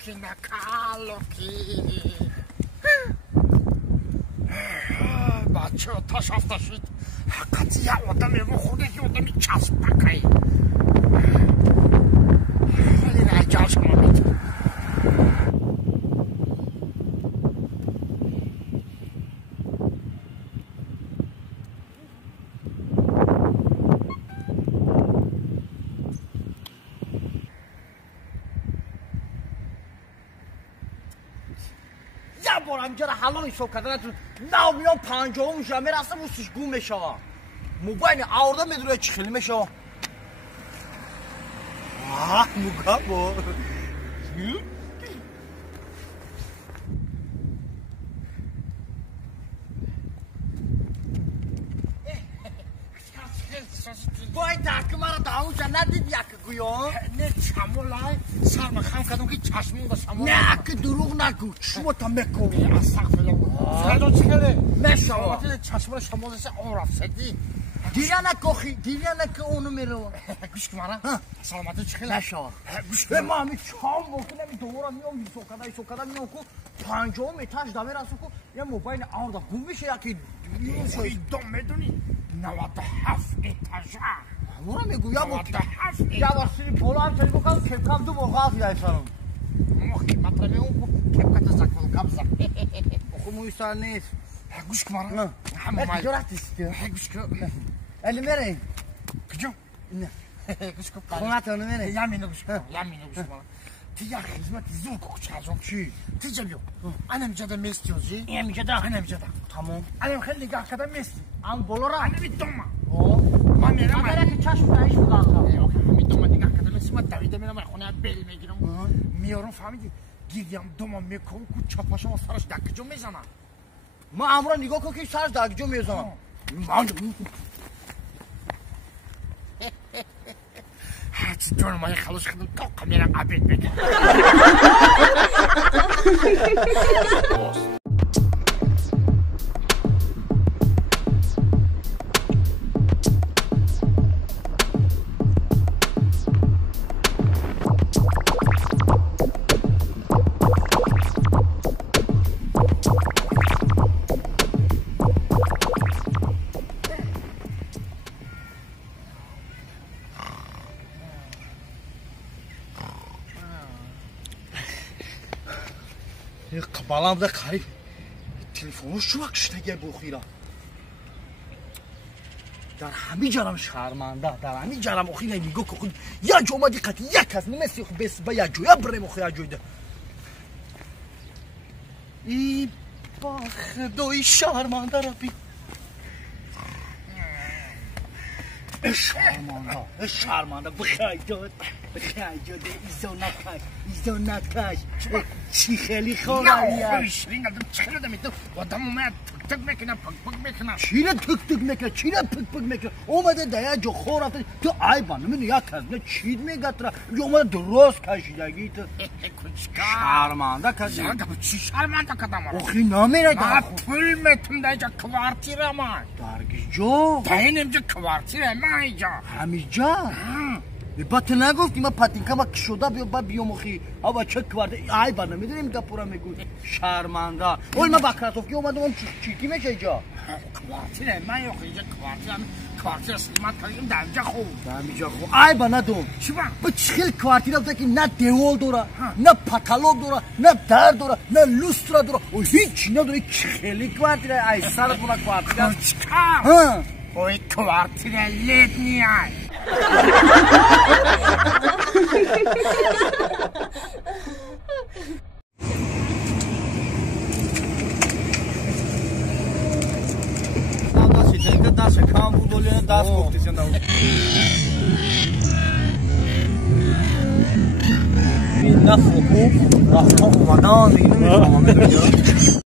لوکی نکن لوکی بچه تاش افتاشید حقیقتی یه آدمی و خوده که آدمی کسب بکایی خیلی رجال شما میتون اینجا را حالا حساب کردن نتون نه میام 50 میشه میرسم روستش گم میشه موبایل آورده میدونه چی خیلی میشه موگا با باید درک مرا داونجا ندید یک گویا نه چمولای سرم خم کردم که چشمین با شما نه که دروغ نگو شما تا میکنی استغفرالله فعلا چخله میشوا چشم را شما دست اون رفتی دیرانه کوخی دیرانه که اونو میرو گوش کن سلامتی چخله نشوا گوش کن ما همی چام بکنم این دوباره میام سوکده میام که 50 ایتاژ دامه راسو که یه موبایل آورده گم میشه یکی دم میدونی 97 ایتاژ همون میگویم 97 یا واسه بالا هم تری بکنم کپکم دو موقع یا ایسانم مطلب اون کپکت زکل کبزا خب مویسان نیست گوش کن همه کجا رفتیست که گوش کن الی میره کجا نه گوش کن خونت اونو میره یمینو گوش کن ти як хизмати зур кучазом чи ти ҷабё анам ҷада местиёзи ям ҷада анам ҷада тамом анам хеле нигоҳ карда мести ам болора анами дома ман мерам агар яке чашм таиш будан ами дома нигоҳ карда мести ман давида мерам хона бел мегирам миёрам фаҳмиди гирям дома мекунам ку чапашам сараш дакҷо мезанам ман амро нигоҳ кун ки сараш дакҷо мезанам هرچی جان ما خلاص کردم تا کامیرا عبید بگم балам да қариб телефону шувак штаге бухира дар ҳами ҷарам шарманда дар ҳами ҷарам охира нигоҳ кун як ҷо омади қати як кас немеси ба як ҷоя бирем охи як ҷойда и ба худои шарманда раби شرمنده بخوای داد ایزا نکش چی خیلی خواه شیرین گردم چخیل دمی تو آدم اومد تک تک میکنه پک پک میکنه چی را تک تک میکنه چی را پک پک میکنه اومده دیا جو خور رفته تو ای بانه من یک کس نه چید میگتره جو اومده درست کشیدگی تو شرمنده کسی چی شرمنده کدام آخی نمیره ما پول میتون در اینجا کوارتیره من درگی جو در این اینجا کوارتیره من اینجا همیجا با تو نگفتی من پتینکا ما کشوده بیام اخی اما چه کورده ای با نمیدونیم گپورا میگوی شرمنده اول ما بکراتوفکی اومده اون چیکی میشه اینجا کوارتیره من اخی اینجا کوارتیر سلیمت کردیم در اینجا خوب ای با ندون چی با؟ با چخیل کوارتیر بوده که نه دیوال داره نه پتالوگ داره نه در داره نه لوسترا داره و هیچی نداره چخیلی کوارتیره ای سرت بوده کوارتیره چکا؟ اوی کوارتیره لید نیای دست کم بود ولی دست گفتی زنده بود این نفر خوب رفتا اومدن دیگه نمیفهمم میدونی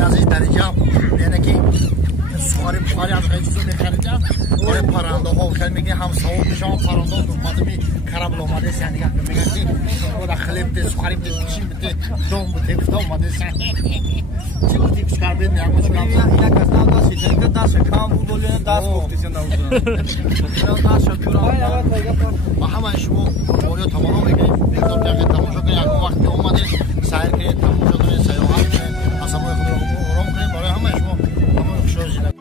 عزیز درجام یعنی که سواری بخاری از غیر چیزو میخریدم برای پرنده ها خیلی میگه هم سواب میشم پرنده ها دومده می کرابل اومده سن دیگه میگه خدا خلیب ده سواری بده چی بده دوم بده گفته اومده سن چی گفتی کار بده میام چیکار یک از دست شیطانی دست کام بود ولی دست گفتی سن دست شکران ما همه شما ولی تمام میگیم یک دو دقیقه تماشا کنید اگه وقتی اومده سیر کنید تماشا کنید سیاحت کنید اصلا خود رو آرام کنید برای همه شما همه خوشحال شید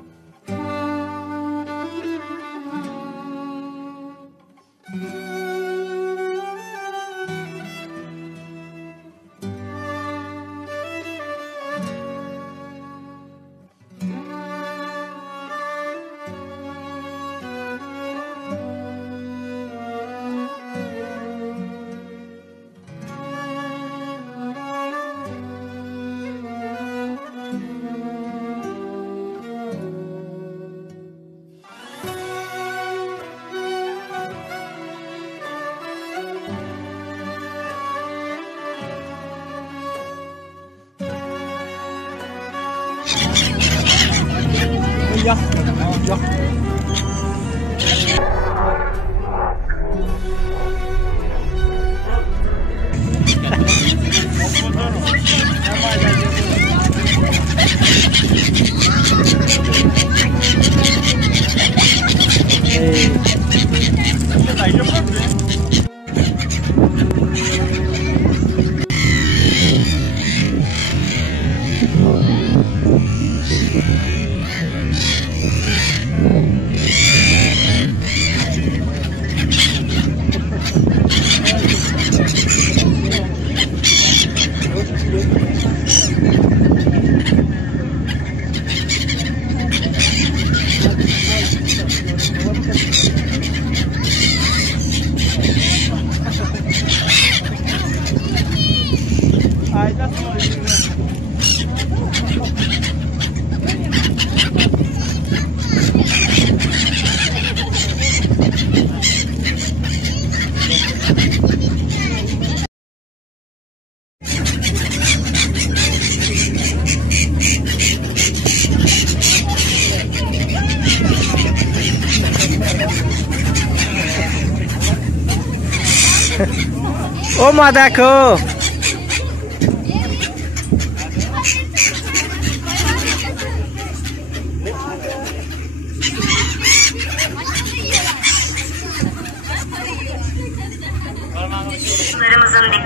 اومدکو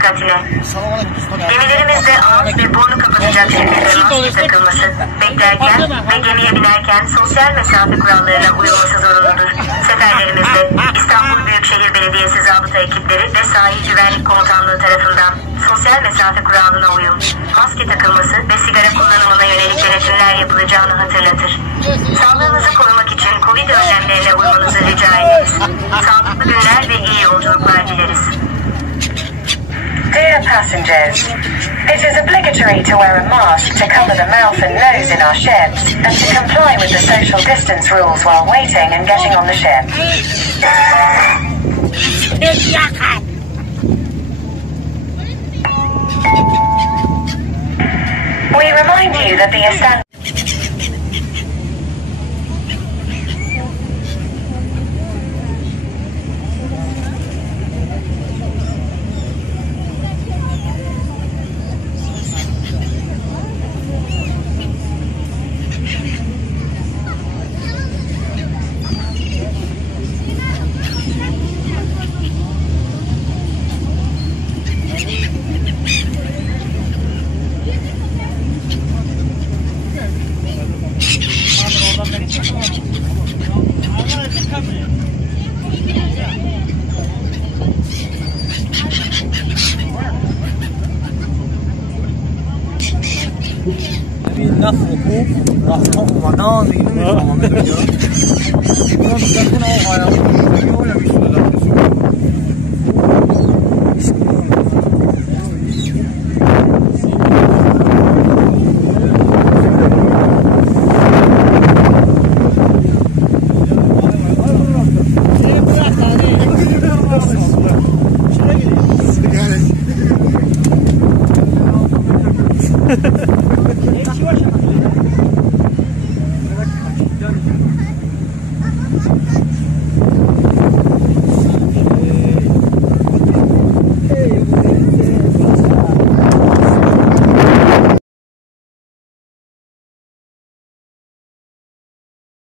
dikkatine. Gemilerimizde ağız ve burnu kapatacak şekilde maske takılması, beklerken ve gemiye binerken sosyal mesafe kurallarına uyulması zorunludur. Seferlerimizde İstanbul Büyükşehir Belediyesi zabıta ekipleri ve sahil güvenlik komutanlığı tarafından sosyal mesafe kuralına uyum, maske takılması ve sigara kullanımına yönelik denetimler yapılacağını hatırlatır. Sağlığınızı korumak için Covid önlemlerine uymanızı rica ederiz. Sağlıklı günler ve iyi yolculuklar dileriz. Dear passengers, it is obligatory to wear a mask to cover the mouth and nose in our ships and to comply with the social distance rules while waiting and getting on the ship. We remind you that the Istanbul نفر خوب رفتن اومدن دیگه نمیفهمم میدونی یا اینا دیگه کنه آقا آیا Ha ha ha.